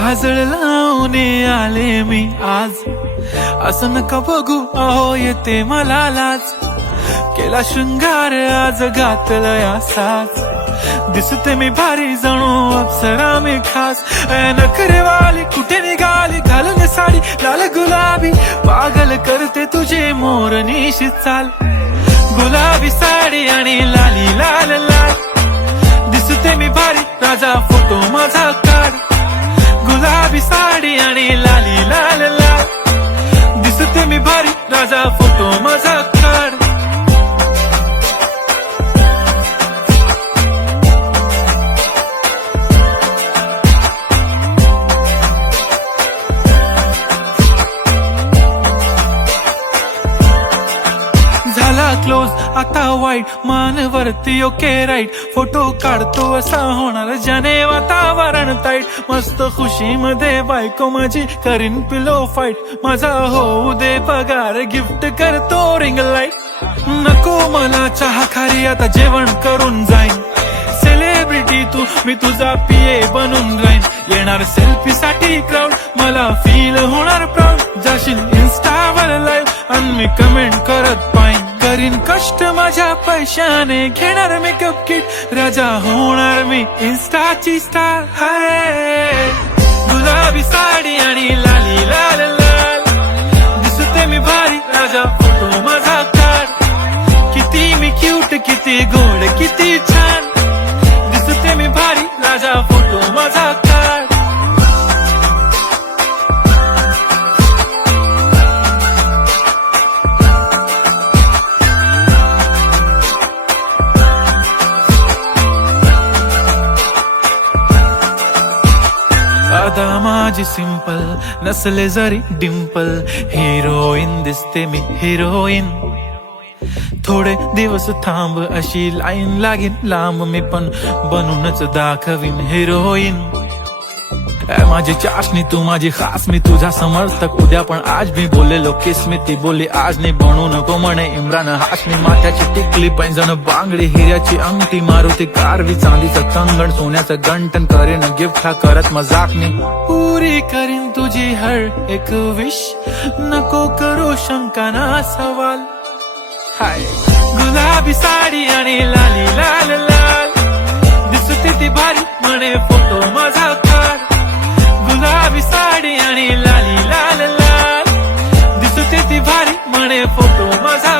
काजळ लावून आले मी आज, असं नका बघू अहो येते मला लाज. केला शृंगार आज घातलंय असाच, दिसते मी भारी जणू अप्सरा मी खास. नखरेवाली कुठे निघाली घालून साडी लाल गुलाबी, पागल करते तुझे मोरनीशी चाल. गुलाबी साडी आणि लाली लाल लाल, दिसते मी भारी राजा फोटो माझा काढ. गुलाबी साडी आणि लाली लाल लाल, दिसते मी भारी राजा फोटो माझा काढ. झाला क्लोज आता वाईट, मान वरती ओके राईट. फोटो काढतो असा होणार ज्याने वातावरण ताईट. मस्त खुशी मध्ये बायको माझी करीन पिलो फाईट. माझा होऊ दे पगार गिफ्ट करतो रिंग लाईट. नको मला चहा खारी आता जेवण करून जाईन. सेलिब्रिटी तू मी तुझा पीए बनून राहीन. येणार सेल्फी साठी क्राऊड मला फील होणार प्राऊड. जाशील इन्स्टावर लाईव्ह आणि मी कमेंट करत पाईन. करीन कष्ट माझ्या पैशाने घेणार मेकअप किट. राजा होणार मी इन्स्टाची स्टार. हाय गुलाबी साडी आणि लाली लाल लाल, दिसते मी भारी राजा फोटो माझा काढ. किती मी क्यूट किती गोड किती छान, दिसते मी भारी राजा फोटो माझा काढ. आता माझी सिंपल नसले जरी डिंपल, हिरोईन दिसते मी हिरोईन. थोडे दिवस थांब अशी लाईन लागेल लांब, मी पण बनूनच दाखवीन हिरोईन. माझी चाशनी तू माझी खास, मी तुझा समर्थक उद्या पण आज मी बोललेलो किस मी. ती बोलली आज नाही बनू नको म्हणे इम्रान हाशमी. माथ्याची टिकली पैंजण बांगडी हिऱ्याची अंगठी, मारुती कारवी चांदीचं कंगण सोन्याचं गंटन. करीन गिफ्ट हा करत मजाकनी, पुरी करीन तुझी हर एक विश. नको करू शंका ना सवाल. हाय गुलाबी साडी आणि लाली लाल लाल, दिसते ती भारी म्हणे फोटो माझा काढ. गुलाबी साडी आणि लाली लाल लाल, दिसते ती भारी म्हणे फोटो माझा.